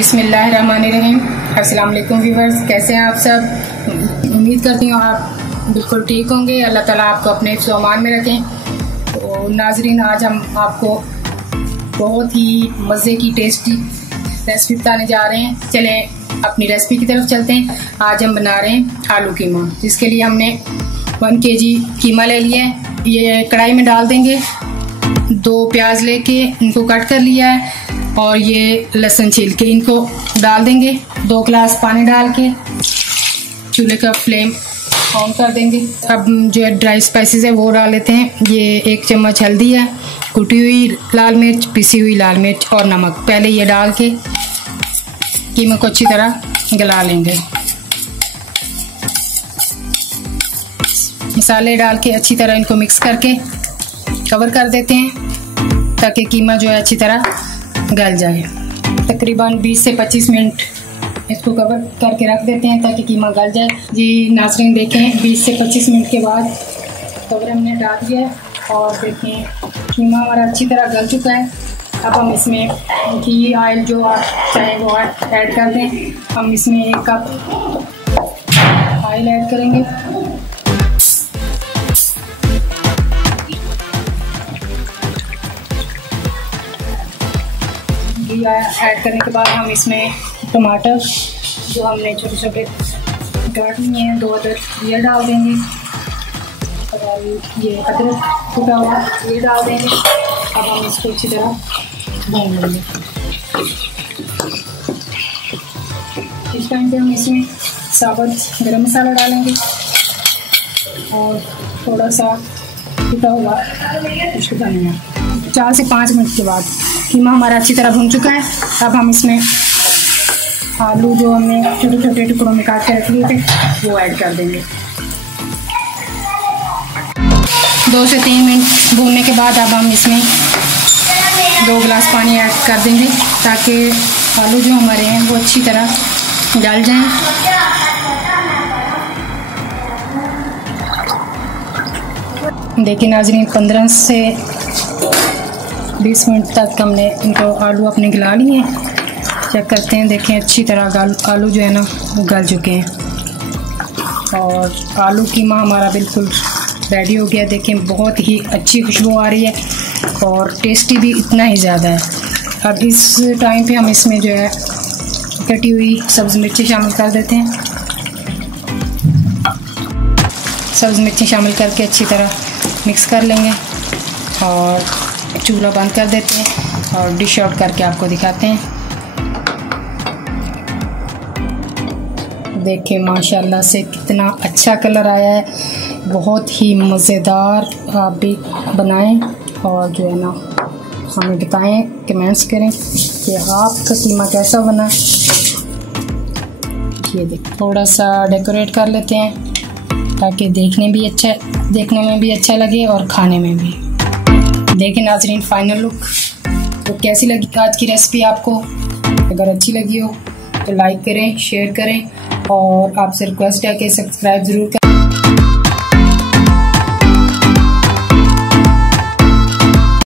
बिस्मिल्लाहिर्रहमानिर्रहीम। अस्सलाम वालेकुम व्यूअर्स, कैसे हैं आप सब। उम्मीद करती हूँ आप बिल्कुल ठीक होंगे। अल्लाह ताला आपको अपने हिफ्ज़-ओ-अमान में रखें। तो नाजरीन, आज हम आपको बहुत ही मज़े की टेस्टी रेसिपी बताने जा रहे हैं। चलें अपनी रेसिपी की तरफ चलते हैं। आज हम बना रहे हैं आलू कीमा, जिसके लिए हमने 1 kg कीमा ले लिया है। ये कढ़ाई में डाल देंगे। 2 प्याज लेके इनको कट कर लिया है और ये लहसुन छील के इनको डाल देंगे। 2 गिलास पानी डाल के चूल्हे का फ्लेम ऑन कर देंगे। अब जो है ड्राई स्पाइसेस है वो डाल लेते हैं। ये 1 चम्मच हल्दी है, कुटी हुई लाल मिर्च, पिसी हुई लाल मिर्च और नमक। पहले ये डाल के कीमे को अच्छी तरह गला लेंगे। मसाले डाल के अच्छी तरह इनको मिक्स करके कवर कर देते हैं ताकि कीमा जो है अच्छी तरह गल जाए। तकरीबन 20 से 25 मिनट इसको कवर करके रख देते हैं ताकि कीमा गल जाए। जी नाज़रीन, देखें 20 से 25 मिनट के बाद कवर हमने डाल दिया है और देखें कीमा हमारा अच्छी तरह गल चुका है। अब हम इसमें घी ऑयल जो आप चाहें वो ऐड कर दें। हम इसमें 1 कप ऑयल ऐड करेंगे। घी ऐड करने के बाद हम इसमें टमाटर जो हमने छोटे छोटे काट लिए हैं 2 अदरक ये डाल देंगे और ये अदरक कुटा हुआ ये डाल देंगे। अब हम इसको अच्छी तरह भून लेंगे। इस टाइम पे हम इसमें साबुत गरम मसाला डालेंगे और थोड़ा सा कुटा हुआ उसको धनिया। 4 से 5 मिनट के बाद कीमा हमारा अच्छी तरह भून चुका है। अब हम इसमें आलू जो हमने छोटे छोटे टुकड़ों में काट के रख लिए थे वो ऐड कर देंगे। 2 से 3 मिनट भूनने के बाद अब हम इसमें 2 गिलास पानी ऐड कर देंगे ताकि आलू जो हमारे हैं वो अच्छी तरह गल जाएं। देखिए नाज़रीन, 15 से 20 मिनट तक हमने इनको आलू अपने गला लिए हैं। चेक करते हैं, देखें अच्छी तरह आलू जो है ना वो गल चुके हैं और आलू कीमा हमारा बिल्कुल रेडी हो गया। देखें बहुत ही अच्छी खुशबू आ रही है और टेस्टी भी इतना ही ज़्यादा है। अब इस टाइम पे हम इसमें जो है कटी हुई सब्ज़ मिर्ची शामिल कर देते हैं। सब्ज़ मिर्ची शामिल करके अच्छी तरह मिक्स कर लेंगे और चूल्हा बंद कर देते हैं और डिश आउट करके आपको दिखाते हैं। देखिए माशाल्लाह से कितना अच्छा कलर आया है। बहुत ही मज़ेदार। आप भी बनाएं और जो है ना हमें बताएं, कमेंट्स करें कि आपका कीमा कैसा बना। ये देख थोड़ा सा डेकोरेट कर लेते हैं ताकि देखने में भी अच्छा लगे और खाने में भी। देखें नाज़रीन फाइनल लुक। तो कैसी लगी आज की रेसिपी आपको? अगर अच्छी लगी हो तो लाइक करें, शेयर करें और आपसे रिक्वेस्ट है कि सब्सक्राइब ज़रूर करें।